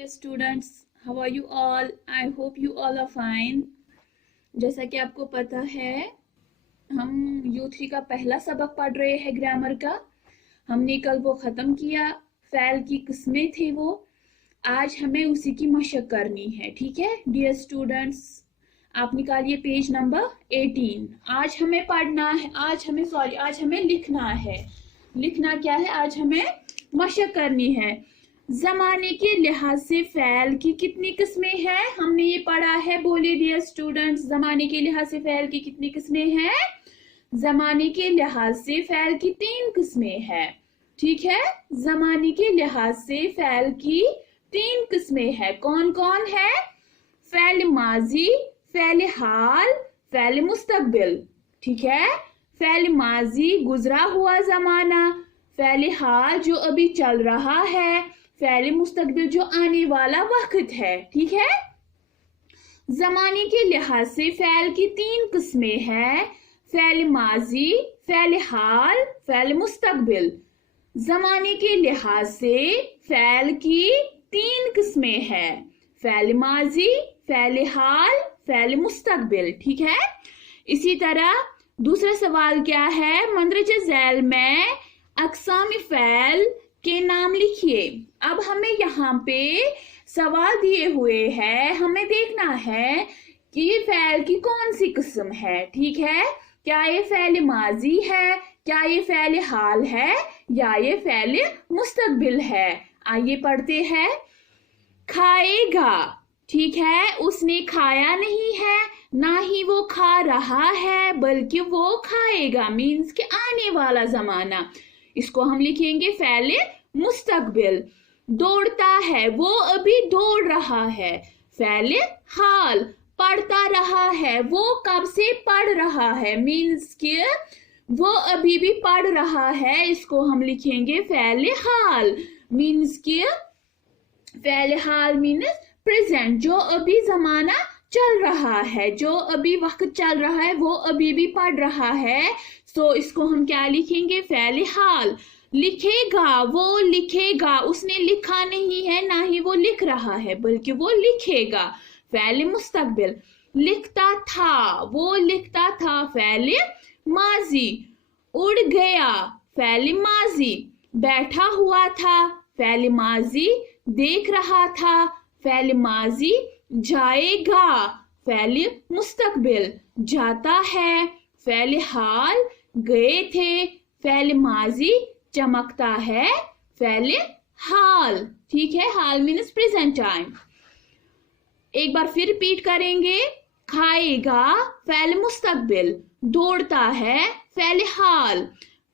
dear students, how are you all? I hope you all are fine. जैसा कि आपको पता है हम U3 का पहला सबक पढ़ रहे हैं ग्रामर का। हमने कल वो ख़त्म किया, फ़ैल की किस्में थे वो। आज हमें उसी की मशक करनी है, ठीक है डियर स्टूडेंट्स। आप निकालिए पेज नंबर 18। आज हमें पढ़ना है, आज हमें लिखना है। लिखना क्या है? आज हमें मशक करनी है। ज़माने के लिहाज से फ़ैल की कितनी किस्में हैं? हमने ये पढ़ा है। बोलिए डियर स्टूडेंट्स, ज़माने के लिहाज से फ़ैल की कितनी किस्में हैं? ज़माने के लिहाज से फ़ैल की 3 किस्में हैं, ठीक है। ज़माने के लिहाज से फ़ैल की 3 किस्में हैं। कौन कौन है? फ़ैल माजी, फ़ैल हाल, फ़ैल मुस्तक़बिल, ठीक है। फ़ैल माजी गुजरा हुआ ज़माना, फ़ैल हाल जो अभी चल रहा है, फ़ैल मुस्तक़बिल जो आने वाला वक्त है, ठीक है। ज़माने के लिहाज से फ़ैल की 3 किस्में हैं, फ़ैल माजी, फ़ैल हाल, फ़ैल मुस्तक़बिल। ज़माने के लिहाज से फ़ैल की 3 किस्में हैं, फ़ैल माजी, फ़ैल हाल, फ़ैल मुस्तक़बिल, ठीक है। इसी तरह दूसरा सवाल क्या है? मंदरज झैल में अक़साम फ़ैल के नाम लिखिए। अब हमें यहाँ पे सवाल दिए हुए हैं, हमें देखना है कि ये फ़ैल की कौन सी किस्म है, ठीक है। क्या ये फ़ैल माजी है, क्या ये फ़ैल हाल है, या ये फ़ैल मुस्तक़बिल है? आइए पढ़ते हैं। खाएगा, ठीक है, उसने खाया नहीं है, ना ही वो खा रहा है, बल्कि वो खाएगा, मीन्स के आने वाला ज़माना। इसको हम लिखेंगे फ़ैल मुस्तक़बिल। दौड़ता है, वो अभी दौड़ रहा है, फ़ैल हाल। पढ़ता रहा है, वो कब से पढ़ रहा है, मीन्स के वो अभी भी पढ़ रहा है, इसको हम लिखेंगे फ़ैल हाल। मीन्स के फ़ैल हाल मीन्स प्रेजेंट, जो अभी ज़माना चल रहा है, जो अभी वक्त चल रहा है, वो अभी भी पढ़ रहा है। सो इसको हम क्या लिखेंगे? फ़ैल हाल। लिखेगा, वो लिखेगा, उसने लिखा नहीं है, ना ही वो लिख रहा है, बल्कि वो लिखेगा, फ़ैल मुस्तक़बिल। लिखता था, वो लिखता था, फ़ैल माजी। उड़ गया, फ़ैल माजी। बैठा हुआ था, फ़ैल माजी। देख रहा था, फ़ैल माजी। जाएगा, फ़ैल मुस्तक़बिल। जाता है, फ़ैल हाल। गए थे, फ़ैल माजी। चमकता है, फ़ैल हाल, ठीक है। हाल मीन्स प्रेजेंट टाइम। एक बार फिर रिपीट करेंगे। खाएगा, फ़ैल मुस्तक़बिल। दौड़ता है, फ़ैल हाल।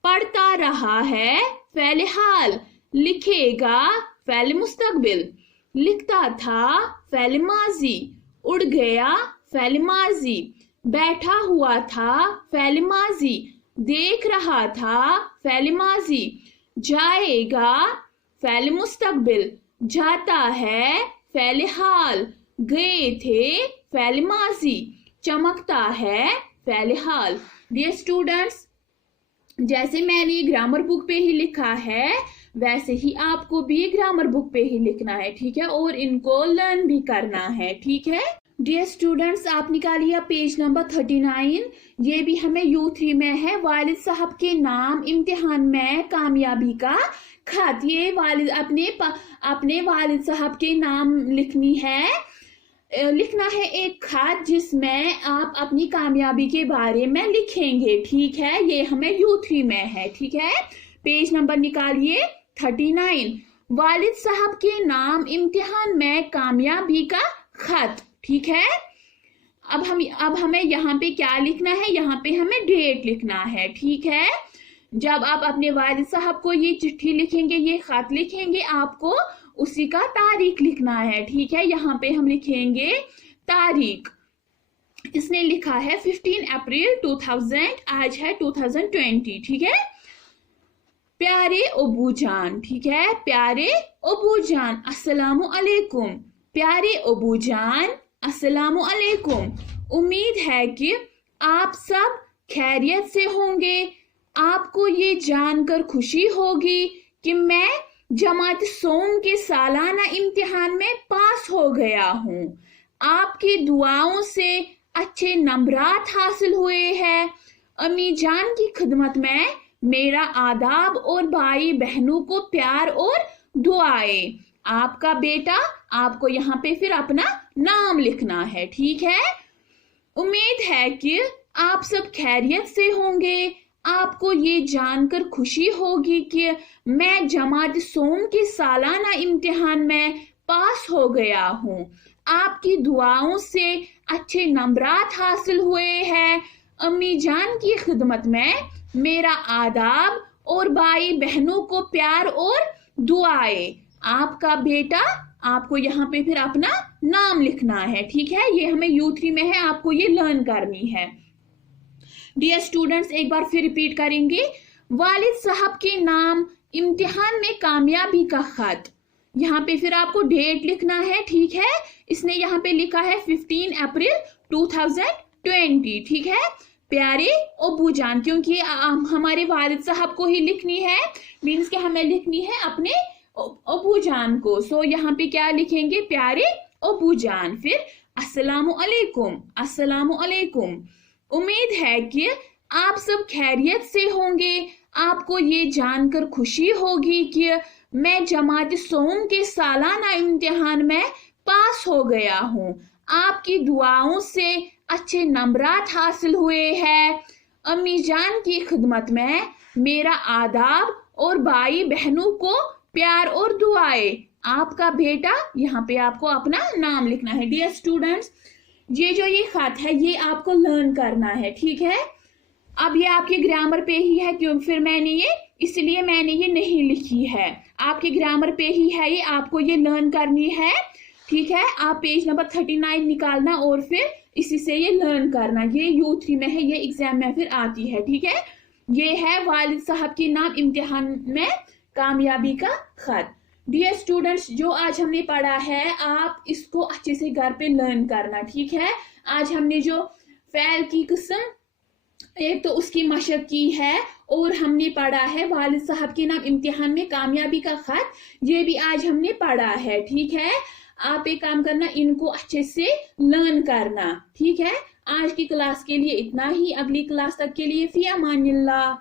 पढ़ता रहा है, फ़ैल हाल। लिखेगा, फ़ैल मुस्तक़बिल। लिखता था, फ़ैल माजी। उड़ गया, फ़ैल माजी। बैठा हुआ था, फ़ैल माजी। देख रहा था, फ़ैल माजी। जाएगा, फ़ैल मुस्तक़बिल। जाता है, फ़ैल हाल। गए थे, फ़ैल माजी। चमकता है, फ़ैल हाल। डियर स्टूडेंट्स, जैसे मैंने ग्रामर बुक पे ही लिखा है, वैसे ही आपको भी ग्रामर बुक पे ही लिखना है, ठीक है, और इनको लर्न भी करना है, ठीक है। डियर स्टूडेंट्स, आप निकालिए पेज नंबर 39। ये भी हमें U3 में है। वालिद साहब के नाम इम्तिहान में कामयाबी का खत। ये वालिद अपने वालिद साहब के नाम लिखना है एक खत, जिसमें आप अपनी कामयाबी के बारे में लिखेंगे, ठीक है। ये हमें U3 में है, ठीक है। पेज नंबर निकालिए 39। वालिद साहब के नाम इम्तिहान में कामयाबी का खत, ठीक है। अब हमें यहाँ पे क्या लिखना है? यहाँ पे हमें डेट लिखना है, ठीक है। जब आप अपने वालिद साहब को ये चिट्ठी लिखेंगे, ये खत लिखेंगे, आपको उसी का तारीख लिखना है, ठीक है। यहाँ पे हम लिखेंगे तारीख। इसने लिखा है 15 अप्रैल 2000, आज है 2020, ठीक है। प्यारे अबू जान, ठीक है। प्यारे अबू जान, अस्सलामु अलैकुम। प्यारे अबू जान, अस्सलामु अलैकुम। उम्मीद है कि आप सब खैरियत से होंगे। आपको ये जानकर खुशी होगी कि मैं जमात सोम के सालाना इम्तिहान में पास हो गया हूँ। आपकी दुआओं से अच्छे नंबरात हासिल हुए हैं। अम्मी जान की खिदमत में मेरा आदाब और भाई बहनों को प्यार और दुआएं। आपका बेटा, आपको यहाँ पे फिर अपना नाम लिखना है, ठीक है। उम्मीद है कि आप सब खैरियत से होंगे। आपको ये जानकर खुशी होगी कि मैं जमात सोम के सालाना इम्तिहान में पास हो गया हूँ। आपकी दुआओं से अच्छे नंबरात हासिल हुए हैं। अम्मी जान की खिदमत में मेरा आदाब और भाई बहनों को प्यार और दुआएं। आपका बेटा, आपको यहाँ पे फिर अपना नाम लिखना है, ठीक है। ये हमें U3 में है, आपको ये लर्न करनी है। डियर स्टूडेंट्स, एक बार फिर रिपीट करेंगे। वालिद साहब के नाम, इम्तिहान में कामयाबी का खत। यहाँ पे फिर आपको डेट लिखना है, ठीक है। इसने यहाँ पे लिखा है 15 अप्रैल 2020, ठीक है। प्यारे अबू जान, क्योंकि हमारे वालिद साहब को ही लिखनी है, मीन्स कि हमें लिखनी है अपने अबू जान को। सो यहाँ पे क्या लिखेंगे, प्यारे अबू जान। फिर अस्सलामु अलैकुम, अस्सलामु अलैकुम। उम्मीद है कि आप सब खैरियत से होंगे। आपको ये जानकर खुशी होगी कि मैं जमात सोम के सालाना इम्तिहान में पास हो गया हूँ। आपकी दुआओं से अच्छे नंबरात हासिल हुए हैं। अम्मी जान की खिदमत में मेरा आदाब और भाई बहनों को प्यार और दुआएं। आपका बेटा, यहाँ पे आपको अपना नाम लिखना है। डियर स्टूडेंट्स, ये खत है ये आपको लर्न करना है, ठीक है। अब ये आपके ग्रामर पे ही है, क्यों फिर इसलिए मैंने ये नहीं लिखी है। आपके ग्रामर पे ही है ये, आपको ये लर्न करनी है, ठीक है। आप पेज नंबर 39 निकालना और फिर इसी से ये लर्न करना। ये U3 में है, ये एग्जाम में फिर आती है, ठीक है। ये है वालिद साहब के नाम, इम्तिहान में कामयाबी का खत। डियर स्टूडेंट्स, जो आज हमने पढ़ा है आप इसको अच्छे से घर पे लर्न करना, ठीक है। आज हमने जो फैल की किस्म, एक तो उसकी मशक की है, और हमने पढ़ा है वालिद साहब के नाम, इम्तिहान में कामयाबी का खत, ये भी आज हमने पढ़ा है, ठीक है। आप एक काम करना, इनको अच्छे से लर्न करना, ठीक है। आज की क्लास के लिए इतना ही। अगली क्लास तक के लिए फी अमानिल्लाह।